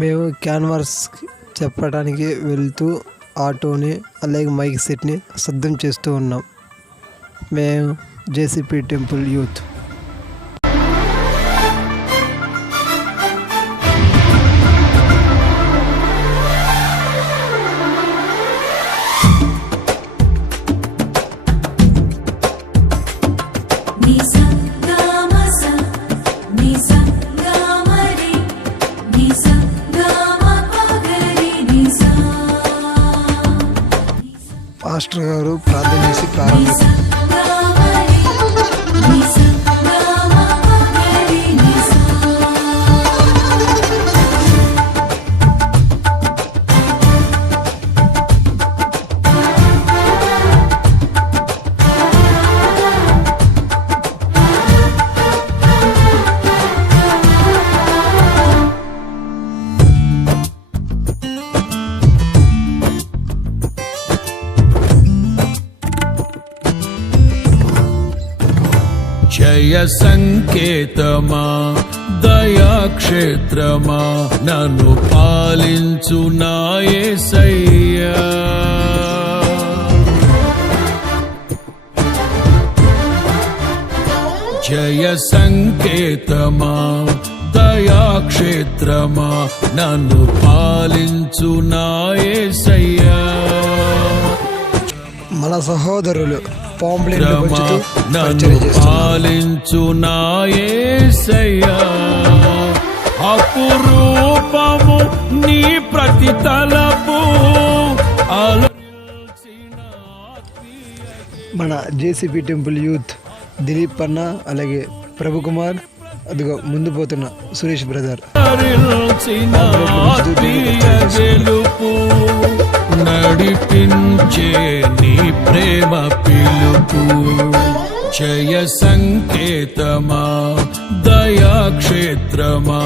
మేము క్యాన్వాస్ చెప్పడానికి వెళ్తూ ఆటోని అలాగే మైక్ సెట్ని సిద్ధం చేస్తూ ఉన్నాం. మేము జేసీపీ టెంపుల్ యూత్. పాస్టర్ గారు ప్రార్థన చేసి ప్రారంభిస్తారు. జయ సంకేతమా దయాక్షేత్రమా నన్ను పాలించు నా యేసయ్యా. జయ సంకేతమా దయాక్షేత్రమా నన్ను పాలించు నా యేసయ్యా. మన సహోదరులు నన్ను పాలించు నా యేసయ్యా. అపురూపము నీ ప్రతి తలపు. మన జేసీపీ టెంపుల్ యూత్ దిలీప్ అన్న అలాగే ప్రభు కుమార్, అదిగో ముందు పోతున్న సురేష్ బ్రదర్. నడిపించే నీ ప్రేమ పిలుపు. జయ సంకేతమా దయాక్షేత్రమా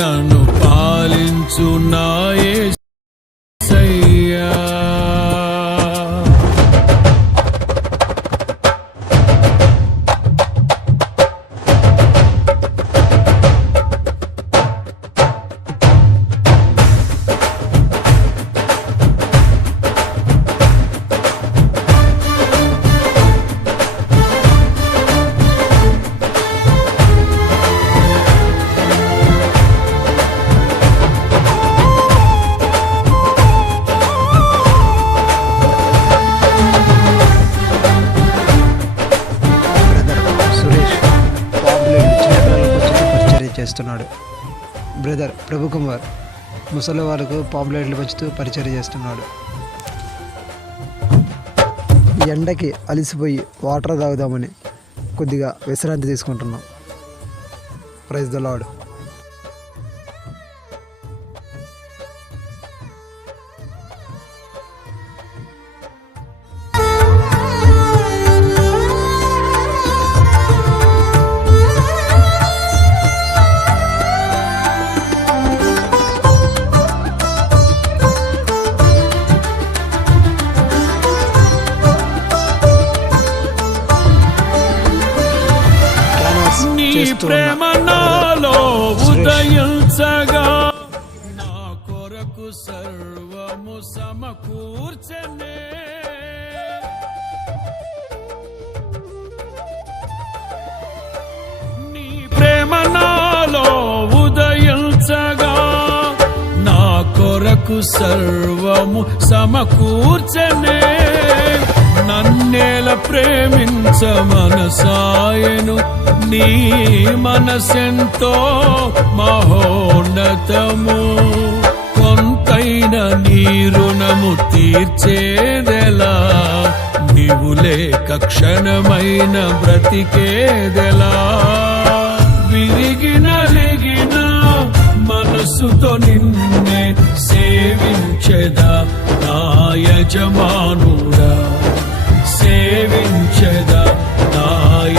నన్ను పాలించు నా యేసయ్యా. చేస్తున్నాడు. బ్రదర్ ప్రభు కుమార్ ముసలి వారికి పాంప్లెట్లు పంచుతూ పరిచయం చేస్తున్నాడు. ఎండకి అలిసిపోయి వాటర్ తాగుదామని కొద్దిగా విశ్రాంతి తీసుకుంటున్నాం. Praise the lord. ప్రేమ నాలో ఉదయించగా నా కొరకు సర్వము సమకూర్చనే. నీ ప్రేమ నాలో ఉదయించగా నా కొరకు సర్వము సమకూర్చనే. నన్నేల ప్రేమించ మనసాయను నీ మనసెంతో మహోన్నతము. కొంతైన నీ రుణము తీర్చేదెలా, నీవు లేక క్షణమైన బ్రతికేదెలా. విరిగిన లెగిన మనసుతో నిన్నే సేవించెదా నా యజమానుడా. సేవించెదా నా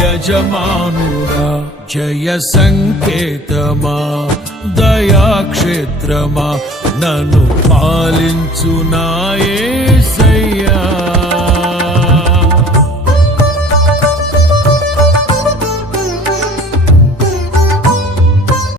యజమానుడా. జయ సంకేతమా దయాక్షేత్రమా నన్ను పాలించు నా